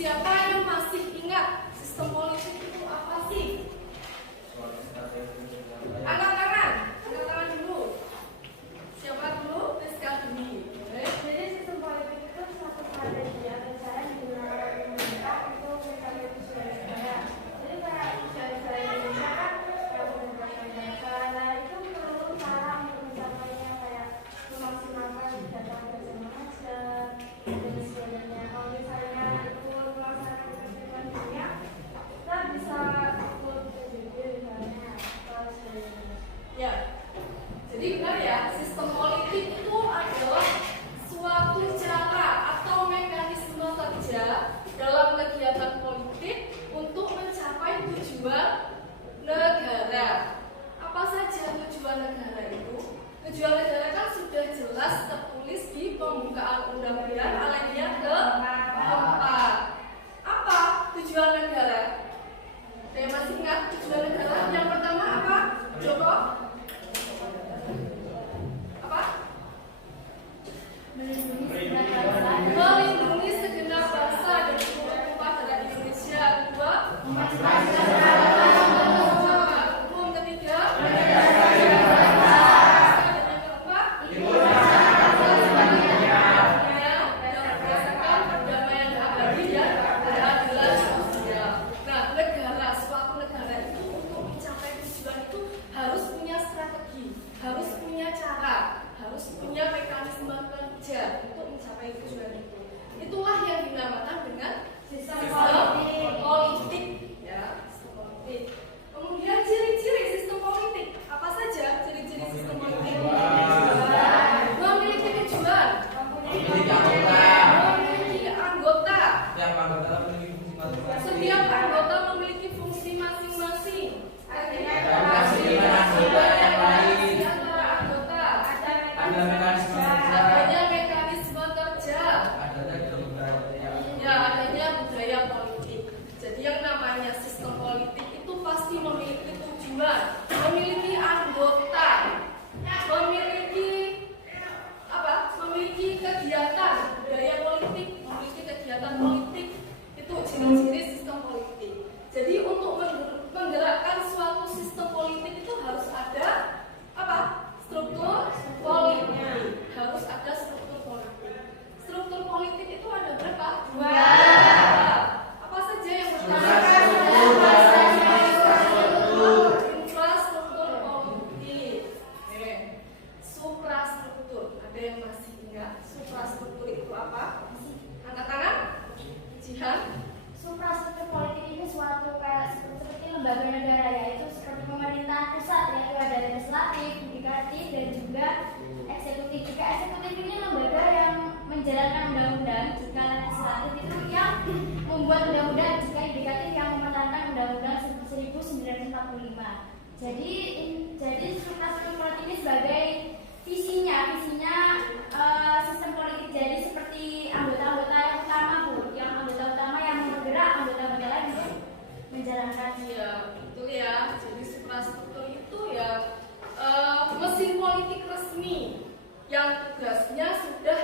Siapa yang masih ingat sistem politik itu apa sih? Angkat tangan dulu. Siapa dulu? Rizka dulu. Jadi sistem politik itu suatu strategi atau cara yang digunakan oleh pemerintah untuk mencapai tujuan negara. Jadi kayak tujuan negara Indonesia kan kayak pembebasan negara itu perlu cara untuk mencapainya kayak memaksimalkan kegiatan bersama dan sebagainya. Kalau misalnya itu melaksanakan tujuan dunia, kita bisa ikut PBB misalnya atau sebagainya. Ya. Jadi benar ya, sistem politik itu adalah suatu cara atau mekanisme kerja dalam kegiatan politik untuk mencapai tujuan negara. Apa saja tujuan negara itu? Tujuan negara kan sudah jelas tertulis di pembukaan undang-undang Alinea ke-4. Apa tujuan negara? Saya masih ingat tujuan negara. Yang pertama apa? Joko? Melindungi segenap bangsa dan seluruh tumpah darah Indonesia. Kedua, hukum. Ketiga, berdasarkan perdamaian abadi dan keadilan sosial. Nah, negara, suatu negara itu untuk mencapai tujuan itu harus punya strategi, harus punya cara, harus punya mekanisme kerja untuk mencapai tujuan itu. Itulah yang dinamakan dengan sistem politik, ya, sistem politik. Kemudian ciri-ciri sistem politik apa saja? Ciri-ciri sistem politik memiliki tujuan, memiliki anggota. Setiap anggota memiliki fungsi masing-masing. Adanya mekanisme kerja, ya adanya budaya politik. Jadi yang namanya sistem politik itu pasti memiliki tujuan, memiliki anggota, memiliki apa? Memiliki kegiatan budaya politik, memiliki kegiatan politik. Itu ciri-ciri sistem politik. Jadi untuk menggerakkan suatu sistem politik itu harus ada apa? Struktur politik. Harus ada struktur politik. Struktur politik itu ada berapa? Dua. Apa saja yang pertama? Infrastruktur politik. Suprastruktur. Ada yang masih ingat? Suprastruktur itu apa? Angkat tangan. Jihan. Suprastruktur politik ini suatu kayak seperti lembaga negara, yaitu seperti pemerintahan pusat, yaitu ada legislatif, yudikatif, dan juga eksekutif. Jika eksekutif ini lembaga yang menjalankan undang-undang, jika legislatif itu yang membuat undang-undang, jika yudikatif yang memenangkan undang-undang 1945. Jadi suprastruktur politik ini sebagai visinya sistem politik. Jadi seperti anggota-anggota yang utama, Bu, yang anggota utama yang bergerak, anggota-anggota lain untuk menjalankan. Ya, betul ya. Jadi suprastruktur itu ya mesin politik resmi yang tugasnya sudah